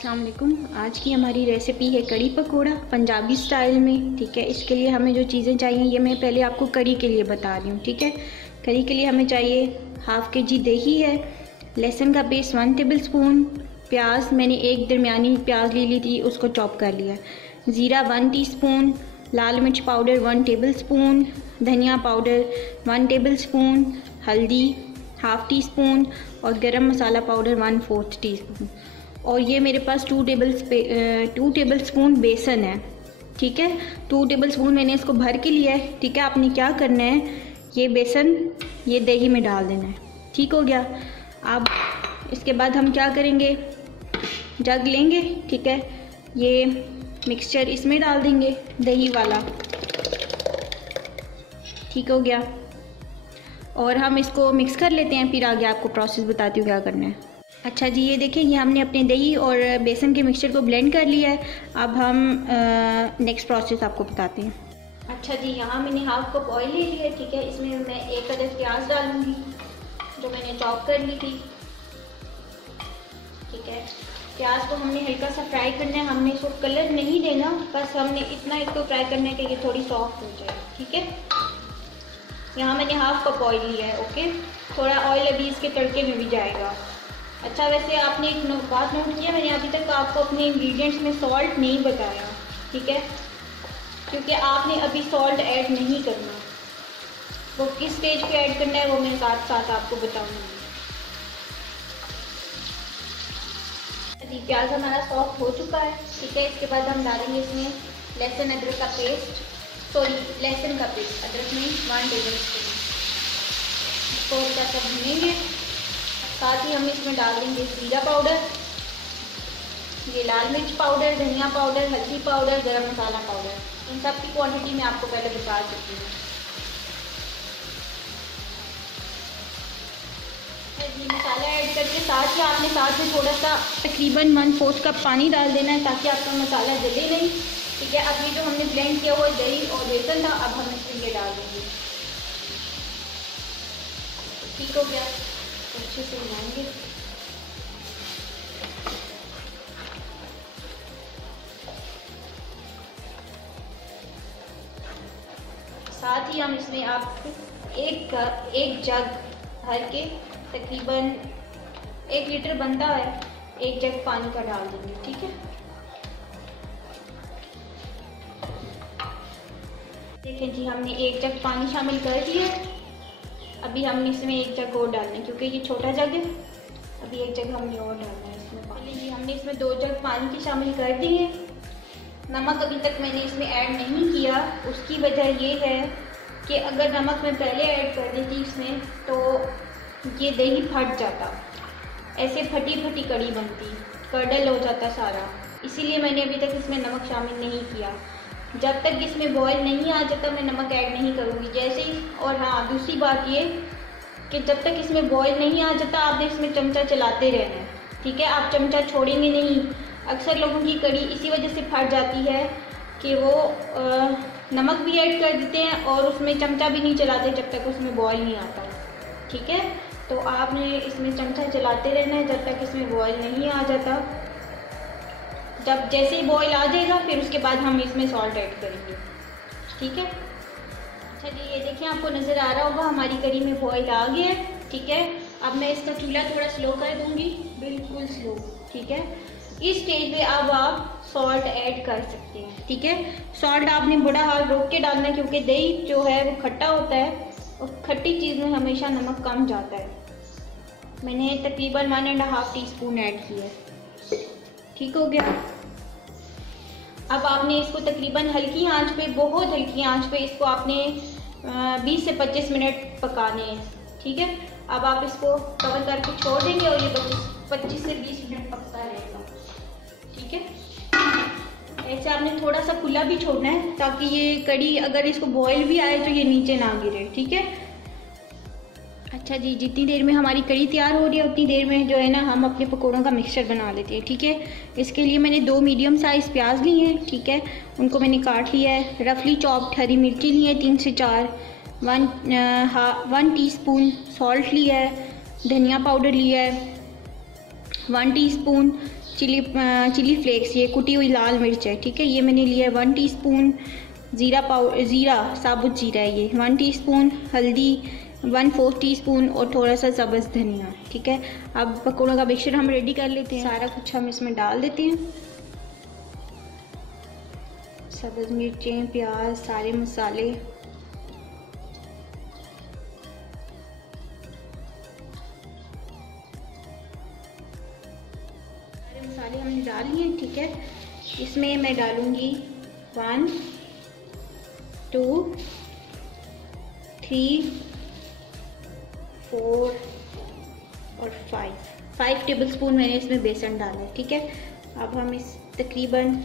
अस्सलाम वालेकुम। आज की हमारी रेसिपी है कड़ी पकोड़ा पंजाबी स्टाइल में। ठीक है, इसके लिए हमें जो चीज़ें चाहिए ये मैं पहले आपको कड़ी के लिए बता रही हूँ। ठीक है, कड़ी के लिए हमें चाहिए हाफ़ के जी दही है, लहसुन का पेस्ट 1 टेबल स्पून, प्याज मैंने एक दरमियानी प्याज ले ली थी उसको चॉप कर लिया, ज़ीरा 1 टीस्पून, लाल मिर्च पाउडर 1 टेबल स्पून, धनिया पाउडर 1 टेबल स्पून, हल्दी हाफ़ टी स्पून और गरम मसाला पाउडर 1/4 टीस्पून। और ये मेरे पास 2 टेबल स्पून बेसन है। ठीक है, 2 टेबल स्पून मैंने इसको भर के लिया है। ठीक है, आपने क्या करना है, ये बेसन ये दही में डाल देना है। ठीक हो गया। अब इसके बाद हम क्या करेंगे, जग लेंगे। ठीक है, ये मिक्सचर इसमें डाल देंगे दही वाला। ठीक हो गया, और हम इसको मिक्स कर लेते हैं, फिर आगे आपको प्रोसेस बताती हूँ क्या करना है। अच्छा जी, ये देखें, ये हमने अपने दही और बेसन के मिक्सचर को ब्लेंड कर लिया है। अब हम नेक्स्ट प्रोसेस आपको बताते हैं। अच्छा जी, यहाँ मैंने हाफ कप ऑयल ले लिया है। ठीक है, इसमें मैं 1 अदद प्याज डालूँगी जो मैंने चॉप कर ली थी। ठीक है, प्याज को हमने हल्का सा फ्राई करना है, हमने इसको कलर नहीं देना, बस हमने इतना इसको फ्राई करना है कि ये थोड़ी सॉफ्ट हो जाए। ठीक है, यहाँ मैंने हाफ कप ऑयल लिया है। ओके, थोड़ा ऑयल अभी इसके तड़के में भी जाएगा। अच्छा, वैसे आपने एक बात नोट किया, मैंने अभी तक आपको अपने इंग्रेडिएंट्स में सॉल्ट नहीं बताया। ठीक है, क्योंकि आपने अभी सॉल्ट ऐड नहीं करना, वो किस स्टेज पे ऐड करना है वो मैं साथ साथ आपको बताऊंगी। प्याज हमारा सॉफ्ट हो चुका है। ठीक है, इसके बाद हम डालेंगे इसमें लहसुन अदरक का पेस्ट, लहसुन का पेस्ट, अदरक में 1 टेबल स्पून। इसको हल्का सा भूनेंगे। साथ ही हम इसमें डाल देंगे जीरा पाउडर, ये लाल मिर्च पाउडर, धनिया पाउडर, हल्दी पाउडर, गरम मसाला पाउडर। इन सब की क्वांटिटी मैं आपको पहले बता चुकी हूँ। ये मसाला ऐड करके साथ ही आपने साथ में थोड़ा सा तकरीबन 1/4 कप पानी डाल देना है ताकि आपका मसाला जले नहीं। ठीक है, अब ये जो हमने ब्लेंड किया हुआ दही और बेसन था, अब हम इसमें ये डाल देंगे। ठीक हो गया, अच्छे से मिलाएंगे। साथ ही हम इसमें आप एक जग भर के, तकरीबन 1 लीटर बनता है, 1 जग पानी का डाल देंगे। ठीक है, देखें जी, हमने 1 जग पानी शामिल कर दिया है। अभी हमने इसमें 1 जग और डालना है क्योंकि ये छोटा जग है। अभी 1 जग हमने और डालना है इसमें पानी। जी, हमने इसमें 2 जग पानी की शामिल कर दी है। नमक अभी तक मैंने इसमें ऐड नहीं किया, उसकी वजह ये है कि अगर नमक मैं पहले ऐड कर देती इसमें तो ये दही फट जाता, ऐसे फटी फटी कड़ी बनती, कर्डल हो जाता सारा। इसीलिए मैंने अभी तक इसमें नमक शामिल नहीं किया। जब तक इसमें बॉयल नहीं आ जाता मैं नमक ऐड नहीं करूँगी। जैसे ही, और हाँ, दूसरी बात ये कि जब तक इसमें बॉयल नहीं आ जाता आपने इसमें चमचा चलाते रहना है। ठीक है, आप चमचा छोड़ेंगे नहीं। अक्सर लोगों की कड़ी इसी वजह से फट जाती है कि वो नमक भी ऐड कर देते हैं और उसमें चमचा भी नहीं चलाते जब तक उसमें बॉयल नहीं आता। ठीक है, तो आपने इसमें चमचा चलाते रहना है जब तक इसमें बॉयल नहीं आ जाता। जब जैसे ही बॉयल आ जाएगा फिर उसके बाद हम इसमें सॉल्ट ऐड करेंगे। ठीक है, अच्छा जी, ये देखिए, आपको नज़र आ रहा होगा हमारी कड़ी में बॉयल आ गया है। ठीक है, अब मैं इसका चूल्हा थोड़ा स्लो कर दूंगी, बिल्कुल स्लो। ठीक है, इस स्टेज पे अब आप सॉल्ट ऐड कर सकते हैं। ठीक है, सॉल्ट आपने बड़ा हाथ रोक के डालना है क्योंकि दही जो है वो खट्टा होता है और खट्टी चीज़ में हमेशा नमक कम जाता है। मैंने तकरीबन 1.5 टीस्पून ऐड किया है। ठीक हो गया। अब आपने इसको तकरीबन हल्की आंच पे, बहुत हल्की आंच पे इसको आपने 20 से 25 मिनट पकाने हैं। ठीक है, अब आप इसको कवर करके छोड़ देंगे और ये 25 से 20 मिनट पकता रहेगा। ठीक है, ऐसे आपने थोड़ा सा खुला भी छोड़ना है ताकि ये कड़ी अगर इसको बॉयल भी आए तो ये नीचे ना गिरे। ठीक है, अच्छा जी, जितनी देर में हमारी कड़ी तैयार हो रही है उतनी देर में जो है ना हम अपने पकौड़ों का मिक्सचर बना लेते हैं। ठीक है, इसके लिए मैंने 2 मीडियम साइज़ प्याज ली हैं। ठीक है, उनको मैंने काट लिया है। रफली चॉप्ड हरी मिर्ची ली है 3 से 4, 1 टीस्पून सॉल्ट लिया है, धनिया पाउडर लिया है 1 टीस्पून, चिली फ्लेक्स, ये कुटी हुई लाल मिर्च है, ठीक है। ये मैंने लिया है 1 टीस्पून। ज़ीरा साबुत ज़ीरा है ये 1 टीस्पून। हल्दी 1/4 टीस्पून और थोड़ा सा सब्ज़ धनिया, ठीक है। अब पकौड़ों का मिक्सचर हम रेडी कर लेते हैं। सारा कुछ हम इसमें डाल देते हैं, सब्ज़ मिर्चें, प्याज, सारे मसाले। मसाले हमने डाल लिए, ठीक है। इसमें मैं डालूंगी 1 2 3 4 और 5 टेबलस्पून मैंने इसमें बेसन डाला है, ठीक है। अब हम इस तकरीबन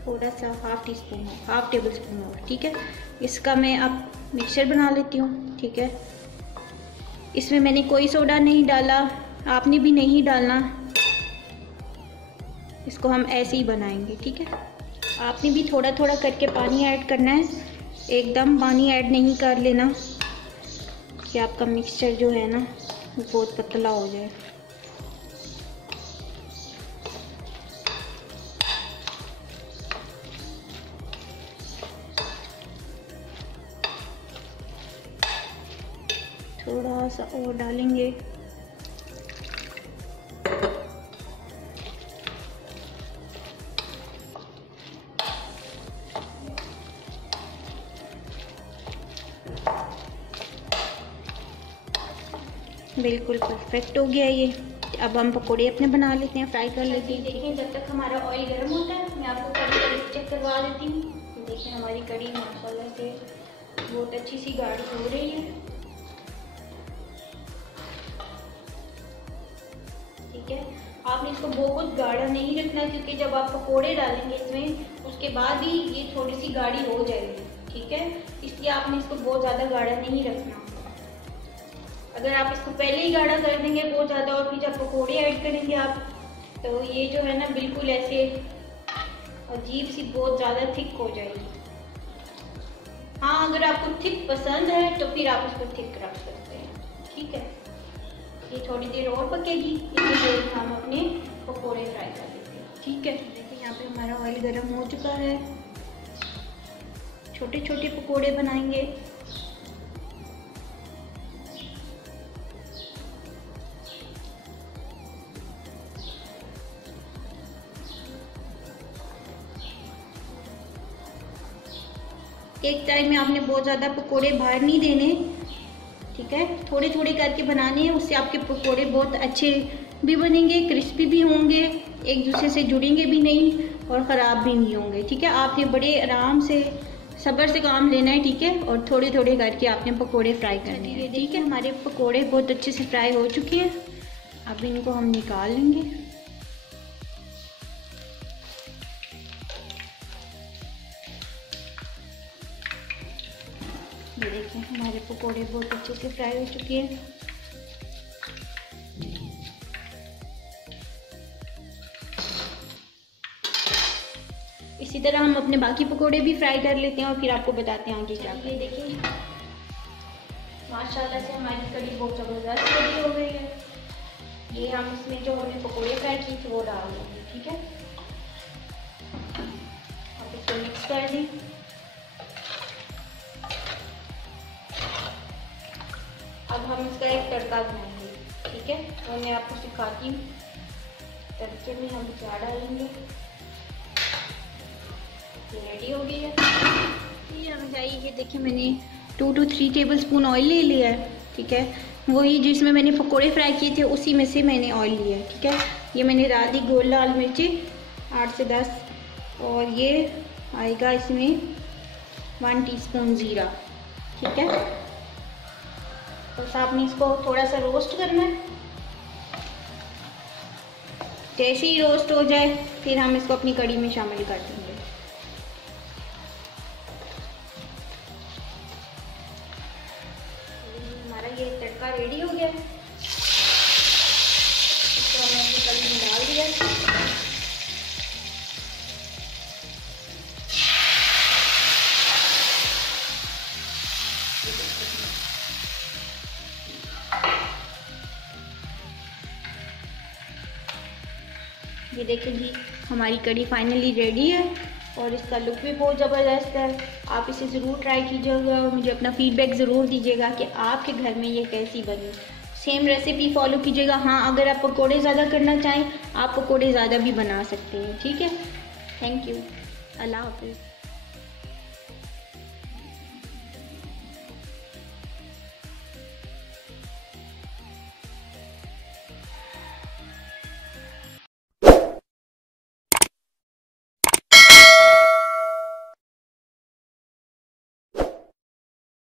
थोड़ा सा हाफ टेबल स्पून और, ठीक है। इसका मैं अब मिक्सचर बना लेती हूँ, ठीक है। इसमें मैंने कोई सोडा नहीं डाला, आपने भी नहीं डालना, इसको हम ऐसे ही बनाएंगे, ठीक है। आपने भी थोड़ा थोड़ा करके पानी ऐड करना है, एकदम पानी ऐड नहीं कर लेना कि आपका मिक्सचर जो है ना बहुत पतला हो जाए। थोड़ा सा और डालेंगे, बिल्कुल परफेक्ट हो गया ये। अब हम पकोड़े अपने बना लेते हैं, फ्राई कर लेते हैं। देखिए जब तक हमारा ऑयल गर्म होता है मैं आपको कड़ी चेक करवा देती हूँ। देखिए हमारी कड़ी माशाल्लाह से बहुत अच्छी सी गाढ़ी हो रही है, ठीक है। आपने इसको बहुत गाढ़ा नहीं रखना क्योंकि जब आप पकोड़े डालेंगे इसमें उसके बाद ही ये थोड़ी सी गाढ़ी हो जाएगी, ठीक है। इसलिए आपने इसको बहुत ज़्यादा गाढ़ा नहीं रखना। अगर आप इसको पहले ही गाढ़ा कर देंगे बहुत ज़्यादा और फिर जब पकोड़े ऐड करेंगे आप, तो ये जो है ना बिल्कुल ऐसे अजीब सी बहुत ज़्यादा थिक हो जाएगी। हाँ, अगर आपको थिक पसंद है तो फिर आप इसको थिक रख सकते हैं, ठीक है। ये थोड़ी देर और पकेगी, इतनी देर में हम अपने पकोड़े फ्राई कर लेते हैं, ठीक है। देखिए यहाँ पे हमारा ऑयल गर्म हो चुका है, छोटे छोटे पकोड़े बनाएंगे। एक टाइम में आपने बहुत ज़्यादा पकोड़े बाहर नहीं देने, ठीक है। थोड़े थोड़े करके बनाने हैं, उससे आपके पकोड़े बहुत अच्छे भी बनेंगे, क्रिस्पी भी होंगे, एक दूसरे से जुड़ेंगे भी नहीं और ख़राब भी नहीं होंगे, ठीक है। आपने बड़े आराम से सब्र से काम लेना है, ठीक है। और थोड़े थोड़े करके आपने पकोड़े फ्राई करने हैं, ठीक है। हमारे पकोड़े बहुत अच्छे से फ्राई हो चुके हैं, अब इनको हम निकाल लेंगे। ये देखिए हमारे पकोड़े बहुत अच्छे से फ्राई हो चुके हैं। इसी तरह हम अपने बाकी पकोड़े भी फ्राई कर लेते हैं और फिर आपको बताते हैं आगे क्या। ये देखिए माशाल्लाह से हमारी कड़ी बहुत ज़बरदस्त रेडी हो गई है। ये हम इसमें जो हमने पकोड़े फ्राई किए थे वो डाल देंगे, ठीक है। आप इसको मिक्स कर दें। अब हम इसका एक तड़का बनाएंगे, ठीक है। और मैं आपको सिखाती हूँ तड़के में हम क्या डालेंगे। ये रेडी हो गई है। ये हम जाइए, देखिए मैंने 2 to 3 टेबलस्पून ऑयल ले लिया है, ठीक है। वही जिसमें मैंने पकोड़े फ्राई किए थे उसी में से मैंने ऑयल लिया है, ठीक है। ये मैंने डाल दी गोल लाल मिर्ची 8 से 10 और ये आएगा इसमें 1 टीस्पून ज़ीरा, ठीक है। बस आपने इसको थोड़ा सा रोस्ट करना है। जैसे ही रोस्ट हो जाए फिर हम इसको अपनी कड़ी में शामिल कर देंगे। हमारा ये तड़का रेडी हो गया, इसको हमने अपनी कड़ी में डाल दिया। ये देखें जी, हमारी कड़ी फाइनली रेडी है और इसका लुक भी बहुत ज़बरदस्त है। आप इसे ज़रूर ट्राई कीजिएगा और मुझे अपना फीडबैक ज़रूर दीजिएगा कि आपके घर में ये कैसी बनी। सेम रेसिपी फॉलो कीजिएगा। हाँ, अगर आप पकोड़े ज़्यादा करना चाहें, आप पकोड़े ज़्यादा भी बना सकते हैं। ठीक है, थैंक यू, अल्लाह हाफिज़।